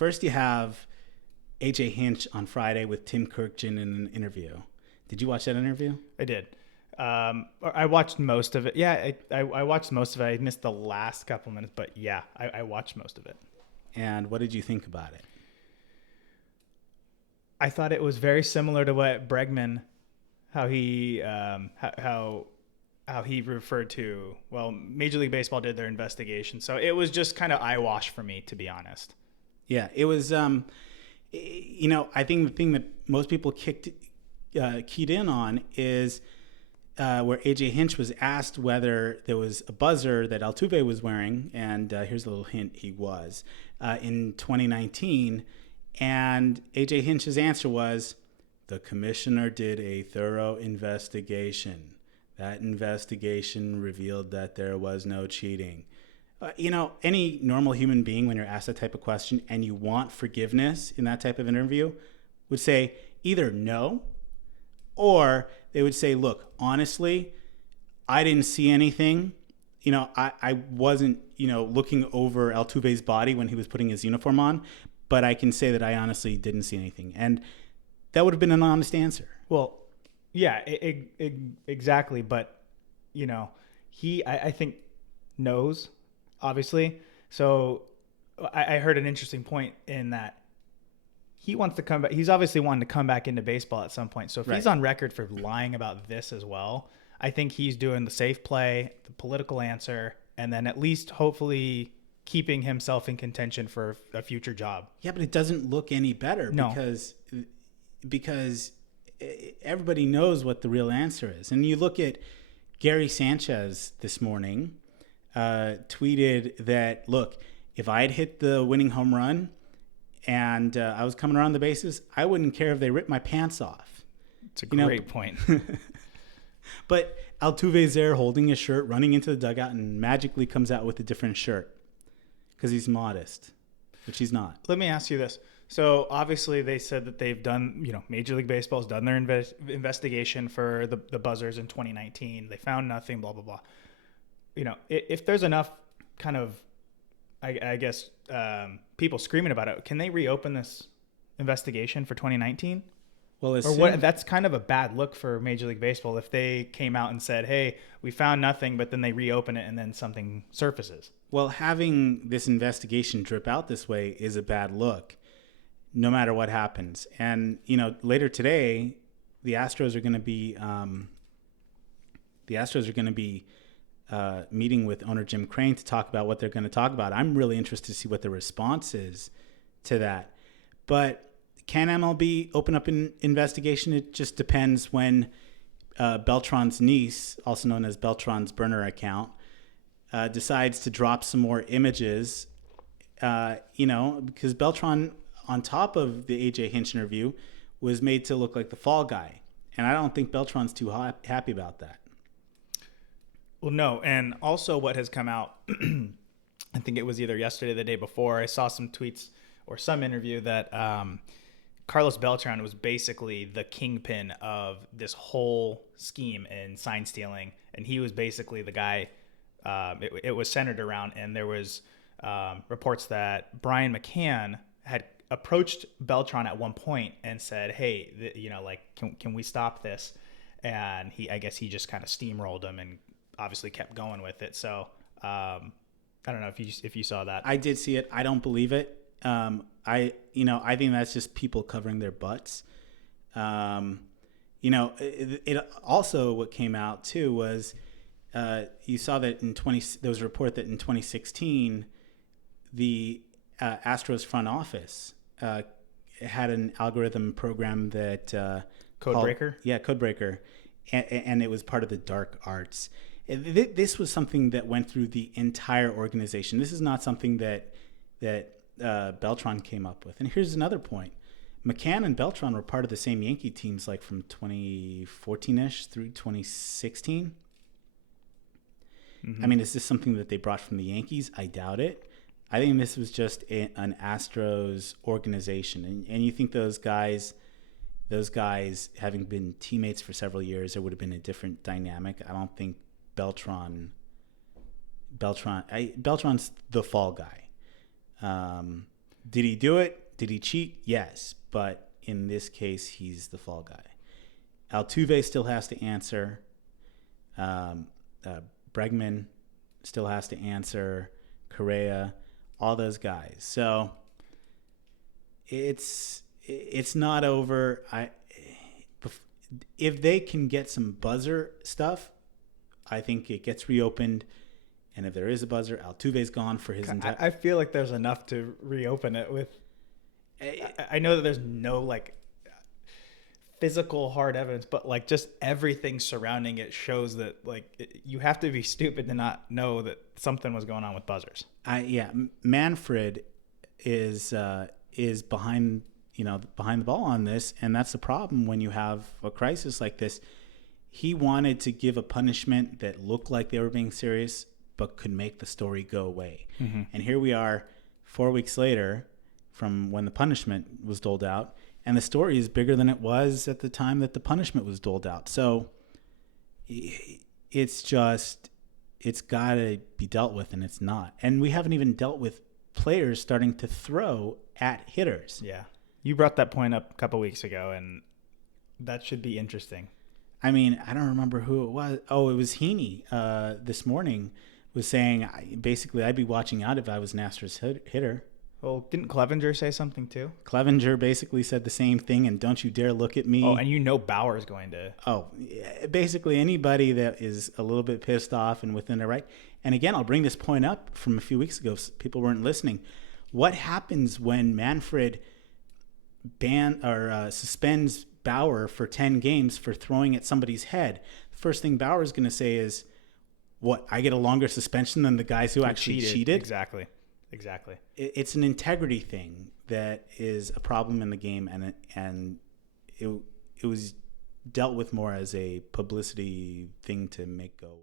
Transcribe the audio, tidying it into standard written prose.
first you have AJ Hinch on Friday with Tim Kirkjian in an interview. Did you watch that interview? I did. I watched most of it. Yeah, I watched most of it. I missed the last couple minutes, but yeah, I watched most of it. And what did you think about it? I thought it was very similar to what Bregman, how he referred to. Well, Major League Baseball did their investigation, so it was just kind of eyewash for me, to be honest. Yeah, it was. I think the thing that most people keyed in on is where AJ Hinch was asked whether there was a buzzer that Altuve was wearing, and here's a little hint: he was in 2019. And AJ Hinch's answer was, the commissioner did a thorough investigation. That investigation revealed that there was no cheating. Any normal human being, when you're asked that type of question and you want forgiveness in that type of interview, would say either no, or they would say, look, honestly, I didn't see anything. I wasn't, looking over Altuve's body when he was putting his uniform on, but I can say that I honestly didn't see anything. And that would have been an honest answer. Well, yeah, exactly. But, he, I think, knows, obviously. So I heard an interesting point in that he wants to come back. He's obviously wanting to come back into baseball at some point. So if he's on record for lying about this as well, I think he's doing the safe play, the political answer, and then at least hopefully keeping himself in contention for a future job. Yeah, but it doesn't look any better because everybody knows what the real answer is. And you look at Gary Sanchez this morning, tweeted that, look, if I had hit the winning home run and I was coming around the bases, I wouldn't care if they ripped my pants off. It's a great point. But Altuve's there holding his shirt, running into the dugout, and magically comes out with a different shirt because he's modest, which he's not. Let me ask you this. So obviously they said that they've done, Major League Baseball's done their investigation for the buzzers in 2019. They found nothing, blah, blah, blah. If there's enough kind of, I guess, people screaming about it, can they reopen this investigation for 2019? Well, that's kind of a bad look for Major League Baseball if they came out and said, hey, we found nothing, but then they reopen it and then something surfaces. Well, having this investigation drip out this way is a bad look, no matter what happens. And, later today, the Astros are going to be meeting with owner Jim Crane to talk about what they're going to talk about. I'm really interested to see what the response is to that. But can MLB open up an investigation? It just depends when Beltran's niece, also known as Beltran's burner account, decides to drop some more images, because Beltran, on top of the AJ Hinch interview, was made to look like the fall guy. And I don't think Beltran's too happy about that. Well, no. And also what has come out, I think it was either yesterday or the day before, I saw some tweets or some interview that Carlos Beltran was basically the kingpin of this whole scheme in sign stealing. And he was basically the guy it was centered around. And there was reports that Brian McCann had approached Beltran at one point and said, hey, can we stop this? And I guess he just kind of steamrolled him and obviously kept going with it. So I don't know if you saw that. I did see it. I don't believe it. I think that's just people covering their butts. It also, what came out too was you saw that there was a report that in 2016 the Astros front office had an algorithm program that Codebreaker. Codebreaker, and it was part of the dark arts. This was something that went through the entire organization. This is not something that Beltran came up with. And here's another point. McCann and Beltran were part of the same Yankee teams like from 2014-ish through 2016. Mm-hmm. I mean, is this something that they brought from the Yankees? I doubt it. I think this was just an Astros organization. And you think those guys having been teammates for several years, there would have been a different dynamic. I don't think Beltran's the fall guy. Did he do it? Did he cheat? Yes. But in this case, he's the fall guy. Altuve still has to answer. Bregman still has to answer. Correa, all those guys. So it's not over. If they can get some buzzer stuff, I think it gets reopened. And if there is a buzzer, Altuve's gone for his entire. I feel like there's enough to reopen it with. I know that there's no like physical hard evidence, but like just everything surrounding it shows that like you have to be stupid to not know that something was going on with buzzers. Manfred is behind the ball on this, and that's the problem when you have a crisis like this. He wanted to give a punishment that looked like they were being serious, but could make the story go away. Mm-hmm. And here we are 4 weeks later from when the punishment was doled out, and the story is bigger than it was at the time that the punishment was doled out. So it's got to be dealt with, and it's not. And we haven't even dealt with players starting to throw at hitters. Yeah. You brought that point up a couple weeks ago, and that should be interesting. I mean, I don't remember who it was. Oh, it was Heaney this morning was saying, basically, I'd be watching out if I was an Astros hitter. Well, didn't Clevenger say something too? Clevenger basically said the same thing, and don't you dare look at me. Oh, and Bauer's going to. Oh, basically anybody that is a little bit pissed off and within their right. And again, I'll bring this point up from a few weeks ago. People weren't listening. What happens when Manfred suspends Bauer for 10 games for throwing at somebody's head? The first thing Bauer's going to say is, what, I get a longer suspension than the guys who actually cheated? Exactly. It's an integrity thing that is a problem in the game, and it was dealt with more as a publicity thing to make go.